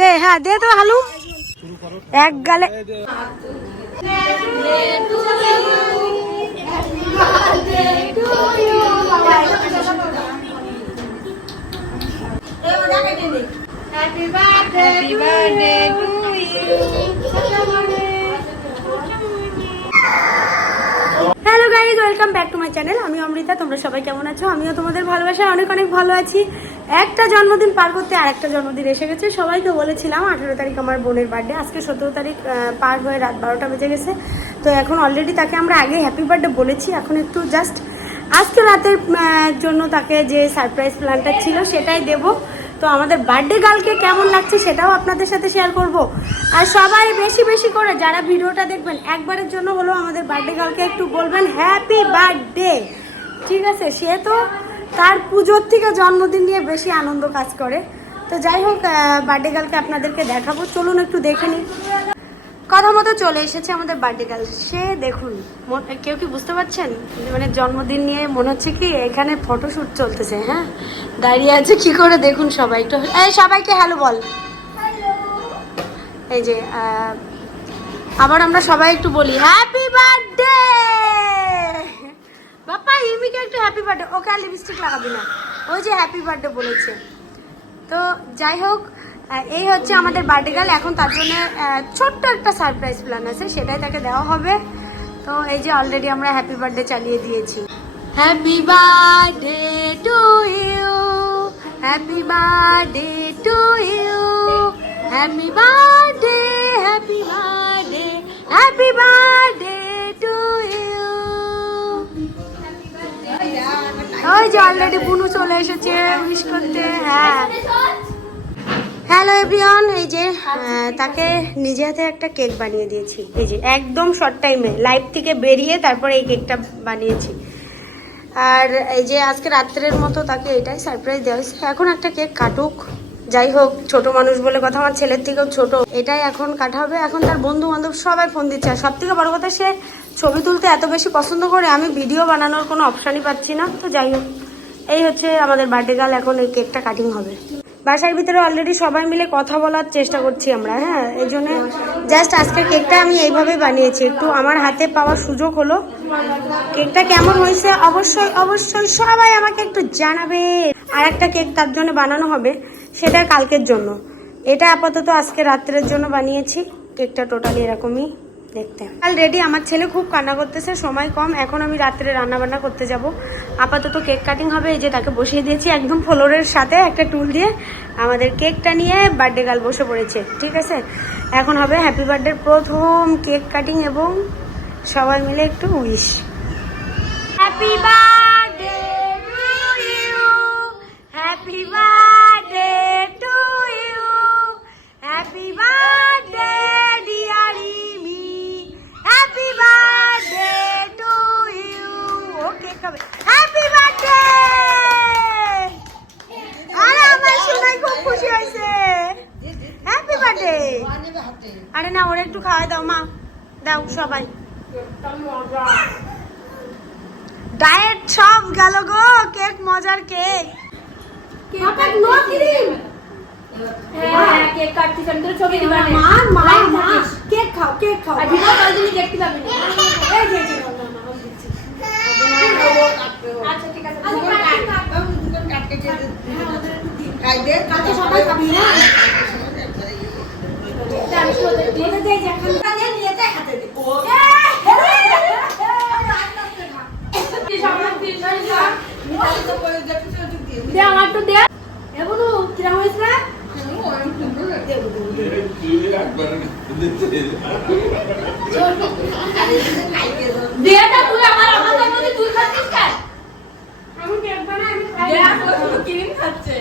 দে, হ্যাঁ দে তো হালু এক গালে। Happy birthday to you. Hello guys, welcome back to my channel. আমি অমৃতা, তোমরা সবাই কেমন আছো? আমিও তোমাদের ভালোবাসায় অনেক অনেক ভালো আছি। একটা জন্মদিন পার করতে আর একটা জন্মদিন এসে গেছে। সবাইকে বলেছিলাম 18 তারিখ আমার বোনের বার্থডে, আজকে 17 তারিখ পার হয়ে রাত 12টা বেজে গেছে। তো এখন অলরেডি তাকে আমরা আগে হ্যাপি বার্থডে বলেছি, এখন একটু জাস্ট আজকে রাতের জন্য তাকে যে সারপ্রাইজ প্ল্যানটা ছিল সেটাই দেবো। তো আমাদের বার্থডে গার্লকে কেমন লাগছে সেটাও আপনাদের সাথে শেয়ার করব। আর সবাই বেশি বেশি করে যারা ভিডিওটা দেখবেন একবারের জন্য হলো আমাদের বার্থডে গার্লকে একটু বলবেন হ্যাপি বার্থডে, ঠিক আছে? সে তো তার পুজোর থেকে জন্মদিন নিয়ে বেশি আনন্দ কাজ করে। তো যাই হোক, বার্থডে গার্লকে আপনাদেরকে দেখাবো, চলুন একটু দেখে নিই। কথা মতো চলে এসেছে আমাদের বার্থডে গার্ল। সে দেখুন, কেউ কি বুঝতে পারছেন? মানে জন্মদিন নিয়ে মনে হচ্ছে কি এখানে ফটোশুট চলতেছে। হ্যাঁ, দাঁড়িয়ে আছে কি করে দেখুন। সবাই একটু সবাইকে হ্যালো বল। এই যে আবার আমরা সবাই একটু বলি হ্যাপি বার্থডে। বাপ্পা ইমিকে একটু হ্যাপি বার্থডে। ওকে আর লিপস্টিক লাগাবি না, ওই যে হ্যাপি বার্থডে বলেছে। তো যাই হোক, এই হচ্ছে আমাদের বার্থডে গার্ল। এখন তার জন্য ছোট্ট একটা সারপ্রাইজ প্ল্যান আছে, সেটাই তাকে দেওয়া হবে। তো এই যে অলরেডি আমরা হ্যাপি বার্থডে চালিয়ে দিয়েছি। Happy birthday to you, happy birthday to you, happy birthday, happy birthday, happy birthday to you. ওই যে অলরেডি বুনু চলে এসেছে উইশ করতে। হ্যাঁ, হ্যালো এভরিওয়ান। এই যে তাকে নিজে হাতে একটা কেক বানিয়ে দিয়েছি। এই যে একদম শর্ট টাইমে লাইভ থেকে বেরিয়ে তারপরে এই কেকটা বানিয়েছি। আর এই যে আজকে রাত্রের মতো তাকে এটাই সারপ্রাইজ দেওয়া হয়েছে। এখন একটা কেক কাটুক, যাই হোক, ছোট মানুষ বলে কথা, আমার ছেলের থেকেও ছোট। এটাই এখন কাটা হবে। এখন তার বন্ধু বান্ধব সবাই ফোন দিচ্ছে। আর সব থেকে বড় কথা, সে ছবি তুলতে এত বেশি পছন্দ করে, আমি ভিডিও বানানোর কোনো অপশানই পাচ্ছি না। তো যাই হোক, এই হচ্ছে আমাদের বার্থডে গার্ল। এখন এই কেকটা কাটিং হবে। বাসার ভিতরে অলরেডি সবাই মিলে কথা বলার চেষ্টা করছি আমরা। হ্যাঁ, এই জন্য জাস্ট আজকের কেকটা আমি এইভাবে বানিয়েছি, একটু আমার হাতে পাওয়ার সুযোগ হলো। কেকটা কেমন হয়েছে অবশ্যই অবশ্যই সবাই আমাকে একটু জানাবে। আর একটা কেক তার জন্য বানানো হবে, সেটা কালকের জন্য। এটা আপাতত আজকে রাত্রের জন্য বানিয়েছি। কেকটা টোটালি এরকমই দেখতে। কাল রেডি। আমার ছেলে খুব কান্না করতেছে, সময় কম। এখন আমি রাত্রে রান্না বান্না করতে যাব। আপাতত কেক কাটিং হবে। এই যে তাকে বসিয়ে দিয়েছি একদম ফ্লোরের সাথে একটা টুল দিয়ে। আমাদের কেকটা নিয়ে বার্থডে গার্ল বসে পড়েছে, ঠিক আছে? এখন হবে হ্যাপি বার্থডে প্রথম কেক কাটিং এবং সবাই মিলে একটু wish. Happy birthday to you, happy birthday to you, happy birthday dear Imi, happy birthday to you. Okay, খাবে হ্যাপি বার্থডে। আরে আমার সোনাই খুব খুশি হয়েছে। Happy birthday. আরে না, ওরা একটু খাওয়াই দাও মা, দাও সবাই। ডায়েট সব গেল গো, কেক মজার কেক। কেক কাটছিস, আমি তোর ছবি দিবা না। কেক খাও, কেক খাও। আর ভিডিও কল দিলি দেখতে পাবি না। এই যে যে আচ্ছা ঠিক আছে, তুমি কাটকে খাই দে, কাটে সবাই খাবি না। আমি তোদের দিয়ে দে, যখন কানে নিয়ে যা খেতে দে। দে আমার তো দে। এবনু কিরা হইছে? দেটা তুই আমার মধ্যে তুই খাচ্ছিস কেন? আমি কেক বানাই, আমি খাই। দে আর তো কিরিম খাচ্ছে।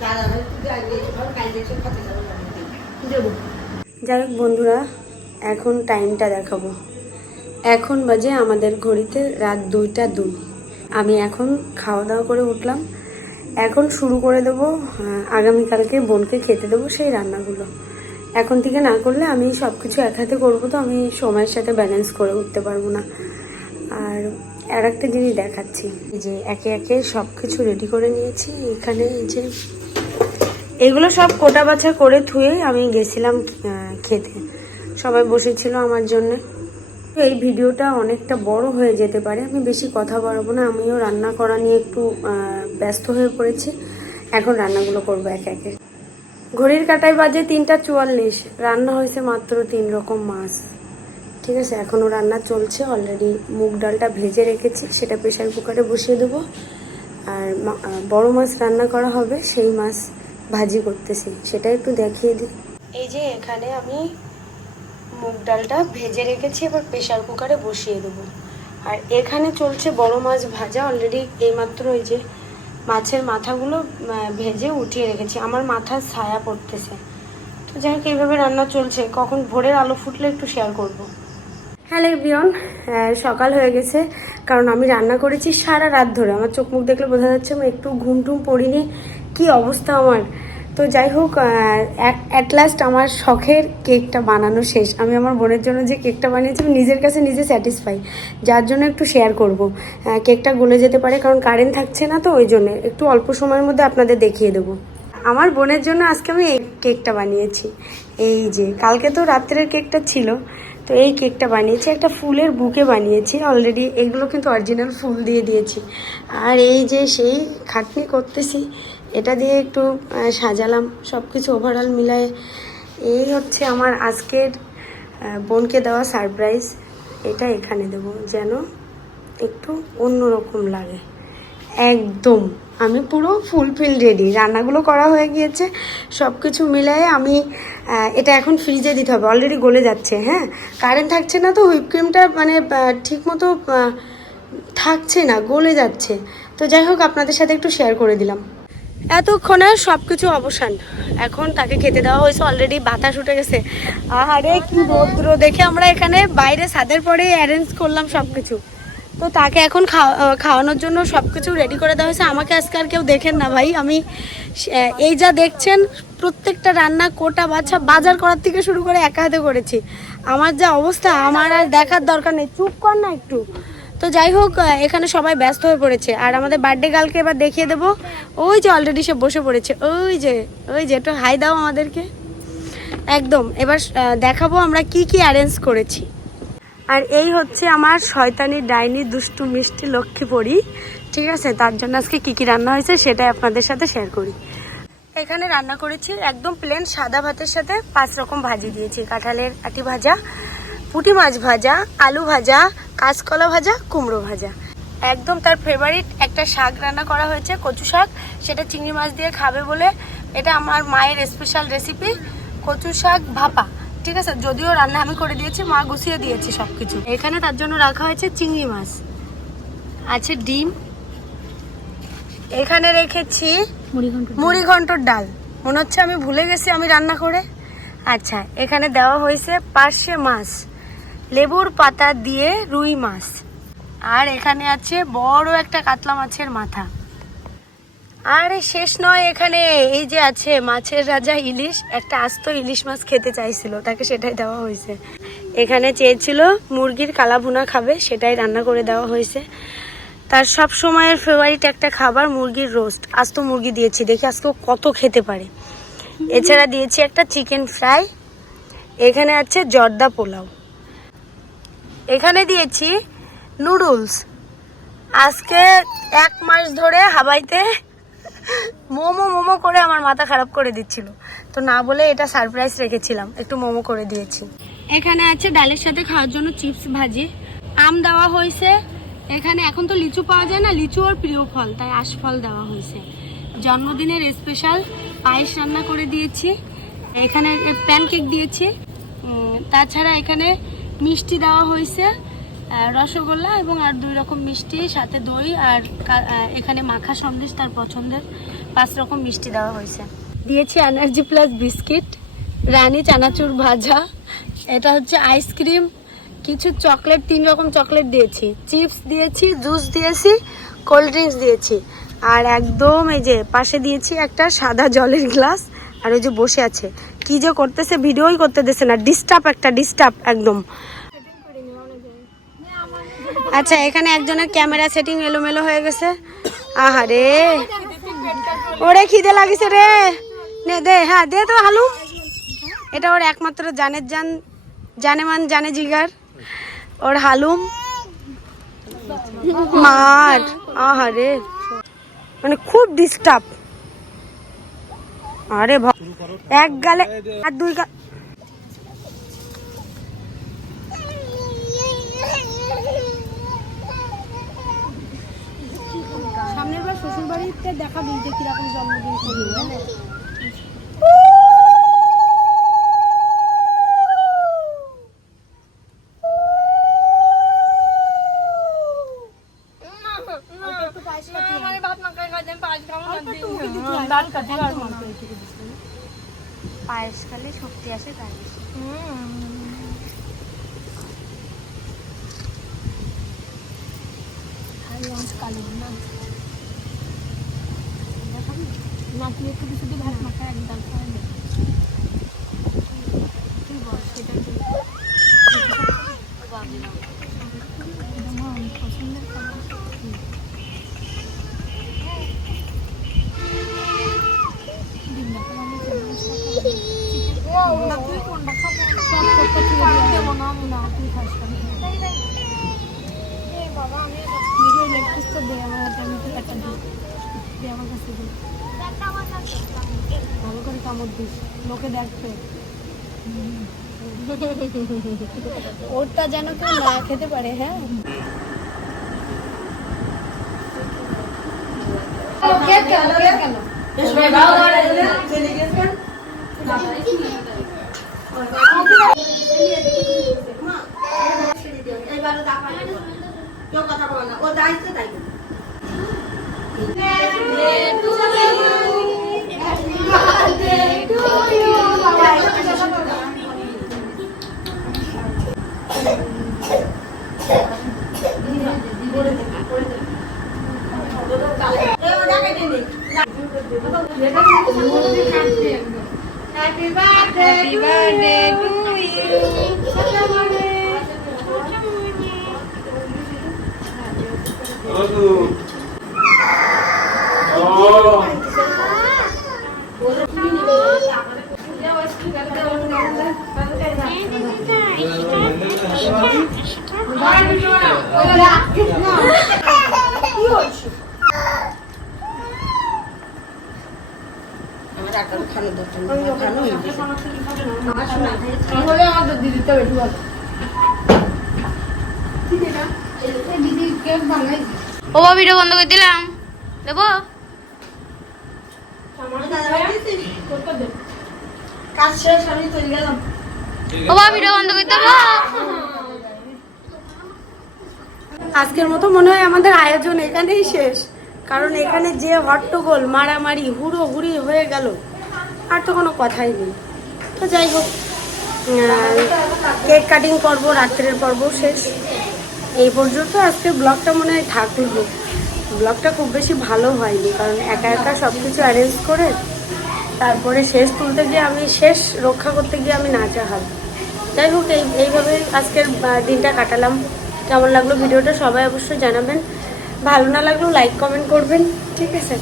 দাদা ভাই তুই আগে আর কাইলে সব খেতে যাবে না। দেব। যাই হোক বন্ধুরা, এখন টাইমটা দেখাবো। এখন বাজে আমাদের ঘড়িতে রাত 2টা 2। আমি এখন খাওয়া দাওয়া করে উঠলাম। এখন শুরু করে দেবো আগামীকালকে বোনকে খেতে দেবো সেই রান্নাগুলো। এখন থেকে না করলে আমি সব কিছু এক হাতে করবো, তো আমি সময়ের সাথে ব্যালেন্স করে উঠতে পারবো না। আর একটা জিনিস দেখাচ্ছি, এই যে একে একে সব কিছু রেডি করে নিয়েছি। এখানে এই যে এগুলো সব কোটা বাছা করে ধুয়ে আমি গেছিলাম খেতে। সবাই বসেছিল আমার জন্য। এই ভিডিওটা অনেকটা বড় হয়ে যেতে পারে, আমি বেশি কথা বলবো না। আমিও রান্না করা নিয়ে একটু ব্যস্ত হয়ে পড়েছি। এখন রান্নাগুলো করবো একে একে। ঘড়ির কাঁটায় বাজে 3:44। রান্না হয়েছে মাত্র 3 রকম মাছ। ঠিক আছে, এখনও রান্না চলছে। অলরেডি মুগ ডালটা ভেজে রেখেছি, সেটা প্রেশার কুকারে বসিয়ে দেবো। আর বড় মাছ রান্না করা হবে, সেই মাছ ভাজি করতেছি, সেটা একটু দেখিয়ে দিই। এই যে এখানে আমি মুগ ডালটা ভেজে রেখেছি, এবার প্রেশার কুকারে বসিয়ে দেবো। আর এখানে চলছে বড় মাছ ভাজা। অলরেডি এইমাত্র ওই যে মাছের মাথাগুলো ভেজে উঠিয়ে রেখেছি। আমার মাথার ছায়া পড়তেছে। তো যাই হোক, এইভাবে রান্না চলছে। কখন ভোরের আলো ফুটলে একটু শেয়ার করব। হ্যালো এভরিওয়ান, সকাল হয়ে গেছে। কারণ আমি রান্না করেছি সারা রাত ধরে। আমার চোখ মুখ দেখলে বোঝা যাচ্ছে আমি একটু ঘুম টুম পড়িনি। কি অবস্থা আমার। তো যাই হোক, অ্যাট লাস্ট আমার শখের কেকটা বানানো শেষ। আমি আমার বোনের জন্য যে কেকটা বানিয়েছি, আমি নিজের কাছে নিজে স্যাটিসফাই, যার জন্য একটু শেয়ার করব। কেকটা গলে যেতে পারে, কারণ কারেন্ট থাকছে না, তো ওই জন্য একটু অল্প সময়ের মধ্যে আপনাদের দেখিয়ে দেবো। আমার বোনের জন্য আজকে আমি এই কেকটা বানিয়েছি। এই যে কালকে তো রাত্রের কেকটা ছিল, তো এই কেকটা বানিয়েছি। একটা ফুলের বুকে বানিয়েছি অলরেডি। এগুলো কিন্তু অরিজিনাল ফুল দিয়ে দিয়েছি। আর এই যে সেই খাটনি করতেছি, এটা দিয়ে একটু সাজালাম। সব কিছু ওভারঅল মিলায়ে এই হচ্ছে আমার আজকের বোনকে দেওয়া সারপ্রাইজ। এটা এখানে দেবো যেন একটু অন্যরকম লাগে। একদম আমি পুরো ফুলফিল রেডি। রান্নাগুলো করা হয়ে গিয়েছে, সব কিছু মিলায়ে আমি এটা এখন ফ্রিজে দিতে হবে। অলরেডি গলে যাচ্ছে। হ্যাঁ, কারেন্ট থাকছে না, তো হুইপ ক্রিমটা মানে ঠিক মতো থাকছে না, গলে যাচ্ছে। তো যাই হোক, আপনাদের সাথে একটু শেয়ার করে দিলাম। এতক্ষণে সব কিছু অবসান। এখন তাকে খেতে দেওয়া হয়েছে। অলরেডি বাতাস উঠে গেছে। আরে কি রৌদ্র দেখে আমরা এখানে বাইরে ছাদের পরেই অ্যারেঞ্জ করলাম সব কিছু। তো তাকে এখন খাওয়ানোর জন্য সব কিছু রেডি করে দেওয়া হয়েছে। আমাকে আজকে আর কেউ দেখেন না ভাই। আমি এই যা দেখছেন, প্রত্যেকটা রান্না কোটা বাছা বাজার করার থেকে শুরু করে একা হাতে করেছি। আমার যা অবস্থা, আমার আর দেখার দরকার নেই। চুপ কর না একটু। তো যাই হোক, এখানে সবাই ব্যস্ত হয়ে পড়েছে। আর আমাদের বার্থডে গার্লকে এবার দেখিয়ে দেবো। ওই যে অলরেডি সে বসে পড়েছে। ওই যে একটু হাই দাও আমাদেরকে। একদম এবার দেখাবো আমরা কি কি অ্যারেঞ্জ করেছি। আর এই হচ্ছে আমার শয়তানি ডাইনি দুষ্টু মিষ্টি লক্ষ্মী পরি। ঠিক আছে, তার জন্য আজকে কী কী রান্না হয়েছে সেটাই আপনাদের সাথে শেয়ার করি। এখানে রান্না করেছি একদম প্লেন সাদা ভাতের সাথে 5 রকম ভাজি দিয়েছি। কাঁঠালের আটি ভাজা, পুঁটি মাছ ভাজা, আলু ভাজা, কাঁচকলা ভাজা, কুমড়ো ভাজা। একদম তার ফেভারিট একটা শাক রান্না করা হয়েছে, কচু শাক। সেটা চিংড়ি মাছ দিয়ে খাবে বলে, এটা আমার মায়ের স্পেশাল রেসিপি, কচু শাক ভাপা। ঠিক আছে, যদিও রান্না আমি করে দিয়েছি, মা গুছিয়ে দিয়েছি সব কিছু। এখানে তার জন্য রাখা হয়েছে চিংড়ি মাছ, আছে ডিম। এখানে রেখেছি মুড়ি ঘন্টর ডাল। মনে হচ্ছে আমি ভুলে গেছি আমি রান্না করে। আচ্ছা, এখানে দেওয়া হয়েছে পার্শে মাছ, লেবুর পাতা দিয়ে রুই মাছ। আর এখানে আছে বড় একটা কাতলা মাছের মাথা। আরে শেষ নয়, এখানে এই যে আছে মাছের রাজা ইলিশ। একটা আস্ত ইলিশ মাছ খেতে চাইছিল, তাকে সেটাই দেওয়া হয়েছে। এখানে চেয়েছিল মুরগির কালা ভুনা খাবে, সেটাই রান্না করে দেওয়া হয়েছে। তার সব সময়ের ফেভারিট একটা খাবার মুরগির রোস্ট, আস্ত মুরগি দিয়েছি, দেখি আজকে কত খেতে পারে। এছাড়া দিয়েছি একটা চিকেন ফ্রাই। এখানে আছে জর্দা পোলাও। এখানে দিয়েছি নুডলস। আজকে 1 মাস ধরে হাবাইতে মোমো করে আমার মাথা খারাপ করে দিচ্ছিল, তো না বলে এটা সারপ্রাইজ রেখেছিলাম, একটু মোমো করে দিয়েছি। এখানে আছে ডালের সাথে খাওয়ার জন্য চিপস ভাজি। আম দেওয়া হয়েছে। এখানে এখন তো লিচু পাওয়া যায় না, লিচু ওর প্রিয় ফল, তাই আশফল দেওয়া হয়েছে। জন্মদিনের স্পেশাল পায়েস রান্না করে দিয়েছি। এখানে প্যানকেক দিয়েছি। তাছাড়া এখানে মিষ্টি দেওয়া হয়েছে, রসগোল্লা এবং আর 2 রকম মিষ্টি, সাথে দই। আর এখানে মাখা সন্দেশ, তার পছন্দের 5 রকম মিষ্টি দেওয়া হয়েছে। দিয়েছি এনার্জি প্লাস বিস্কিট, রানী চানাচুর ভাজা, এটা হচ্ছে আইসক্রিম, কিছু চকলেট, 3 রকম চকলেট দিয়েছি, চিপস দিয়েছি, জুস দিয়েছি, কোল্ড ড্রিঙ্কস দিয়েছি। আর একদম এই যে পাশে দিয়েছি একটা সাদা জলের গ্লাস। আর ওই যে বসে আছে, কি যে করতেছে, ভিডিওই করতে দিচ্ছে না, ডিস্টার্ব একদম। আচ্ছা, এখানে একজনের ক্যামেরা সেটিং এলোমেলো হয়ে গেছে। আহারে, ওরে খিদে লাগিছে রে, নে দে, হ্যাঁ দে তো হালুম। এটা ওর একমাত্র জানে জিগার ওর হালুম। মার আহারে, মানে খুব ডিস্টার্ব। আরে এক গালে আর দুই গাল। সামনের বার শ্বশুর বাড়িতে দেখাবি যে কিরকম জন্মদিন করবি। পায়েস খালে শক্তি আসে তাই। না তুই একটু শুধু ভাত মাখা একদম খাওয়া নেই। তুই বল সেটা পছন্দের খাবার। তুই কোনটা খাবো? সব করতে দেবো না আমি, না তুই খাস বাবা। আমি লেগ পিস তো দে আমার হাতে, আমি তুই একটা দিই দে আমার কাছে দে। ভালো করে কামড় দিস, লোকে দেখবে। ওরটা যেন কেউ না খেতে পারে। হ্যাঁ কেউ কথা বলে না, ও দায়িত্ব তাই। Happy birthday to you. ও ভিডিও বন্ধ করে দিলাম, দেবো কাজ শেষ, আমি চলে গেলাম। ও ভিডিও বন্ধ করে দেবো। আজকের মতো মনে হয় আমাদের আয়োজন এখানেই শেষ, কারণ এখানে যে হট্টগোল মারামারি হুড়োহুড়ি হয়ে গেল, আর তো কোনো কথাই নেই। তো যাই হোক, কেক কাটিং পর্ব, রাত্রের পর্ব শেষ। এই পর্যন্ত আজকে ব্লগটা মনে হয় থাকলো। ব্লগটা খুব বেশি ভালো হয়নি, কারণ একা একা সব কিছু অ্যারেঞ্জ করে তারপরে শেষ তুলতে গিয়ে আমি, শেষ রক্ষা করতে গিয়ে আমি নাচাহাল। যাই হোক, এইভাবে আজকের দিনটা কাটালাম। কেমন লাগলো ভিডিওটা সবাই অবশ্যই জানাবেন। ভালো না লাগলেও লাইক কমেন্ট করবেন, ঠিক আছে।